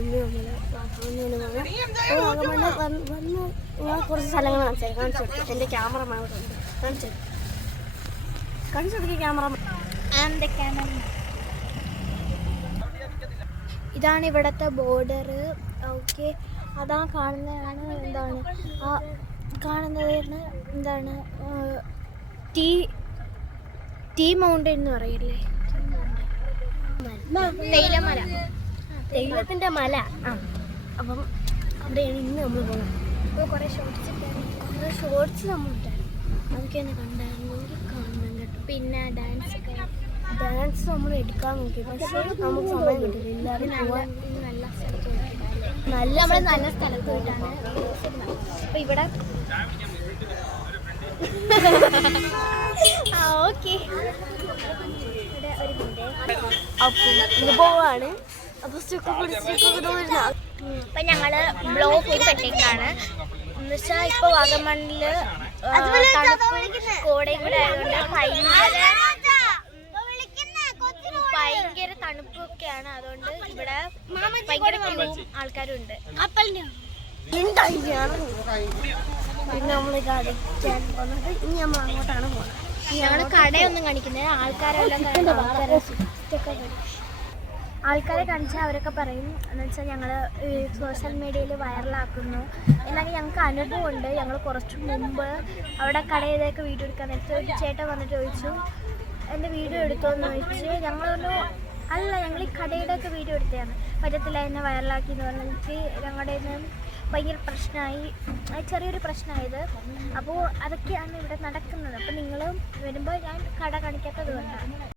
ഇന്ന് നമ്മൾ വാഗമണ് വന്ന് കുറച്ച് സ്ഥലങ്ങൾ കാണിച്ചു കൊടുത്തു. എൻ്റെ ക്യാമറമാൻ ഇവിടെ ഉണ്ട്. കാണിച്ചു കൊടുക്കുക ക്യാമറമാൻ. ഇതാണ് ഇവിടുത്തെ ബോർഡർ. ഓക്കെ, അതാ കാണുന്നതാണ് എന്താണ് ആ കാണുന്നതാണ് എന്താണ് ടീ മൗണ്ടൻ എന്ന് പറയില്ലേ, തേയിലമല, തേയിലത്തിൻ്റെ മല. അപ്പം അവിടെയാണ് ഇന്ന് നമ്മൾ പോകുന്നത്. അപ്പോൾ കുറേ ഷോർട്സ് നമ്മൾ ഇട്ടായിരുന്നു, അതൊക്കെ ഒന്ന് കണ്ടായിരുന്നെങ്കിൽ കാണണം കേട്ടോ. പിന്നെ ഡാൻസ് നമ്മൾ എടുക്കാൻ നോക്കി, പക്ഷേ നമുക്ക് സമയം കിട്ടില്ല. എല്ലാവരും നല്ല സ്ഥലത്ത് നല്ല സ്ഥലത്ത് പോയിട്ടാണ്. അപ്പോൾ ഇവിടെ ഓക്കെ ഇവിടെ ഒരു ഇത് പോവാണ്. അപ്പോൾ അപ്പം ഞങ്ങൾ ബ്ലോക്ക് ചെയ്തിട്ടേക്കാണ്. എന്നുവെച്ചാൽ ഇപ്പോൾ വാഗമണ്ണിൽ തണുപ്പും കോടയും കൂടെ ആയതുകൊണ്ട് ഭയങ്കര തണുപ്പൊക്കെയാണ്. അതുകൊണ്ട് ഇവിടെ ഭയങ്കര ആൾക്കാരുണ്ട്. പിന്നെ നമ്മൾ കളിക്കാൻ പോകുന്നത് ഇനി നമ്മൾ അങ്ങോട്ടാണ് പോകുന്നത്. ഞങ്ങൾ കടയൊന്നും കാണിക്കുന്നത്, ആൾക്കാരെ കാണിച്ചാൽ അവരൊക്കെ പറയും എന്ന് വെച്ചാൽ ഞങ്ങൾ സോഷ്യൽ മീഡിയയിൽ വൈറലാക്കുന്നു. എന്നാൽ ഞങ്ങൾക്ക് അനുഭവമുണ്ട്. ഞങ്ങൾ കുറച്ച് മുമ്പ് അവിടെ കടയിലേക്ക് വീഡിയോ എടുക്കാൻ നേരത്തെ ഒരു ചേട്ടൻ വന്നിട്ട് ചോദിച്ചു, എൻ്റെ വീഡിയോ എടുത്തോന്ന് ചോദിച്ച്. അല്ല, ഞങ്ങൾ ഈ കടയുടെയൊക്കെ വീഡിയോ എടുത്തതാണ്, പറ്റത്തില്ല എന്നെ വൈറലാക്കി എന്ന് പറഞ്ഞിട്ട് ഞങ്ങളുടെ ഭയങ്കര പ്രശ്നമായി, ചെറിയൊരു പ്രശ്നമായത്. അപ്പോൾ അതൊക്കെയാണ് ഇവിടെ നടക്കുന്നത്. അപ്പോൾ നിങ്ങൾ വരുമ്പോൾ ഞാൻ കട കാണിക്കാത്തത് കൊണ്ടാണ്.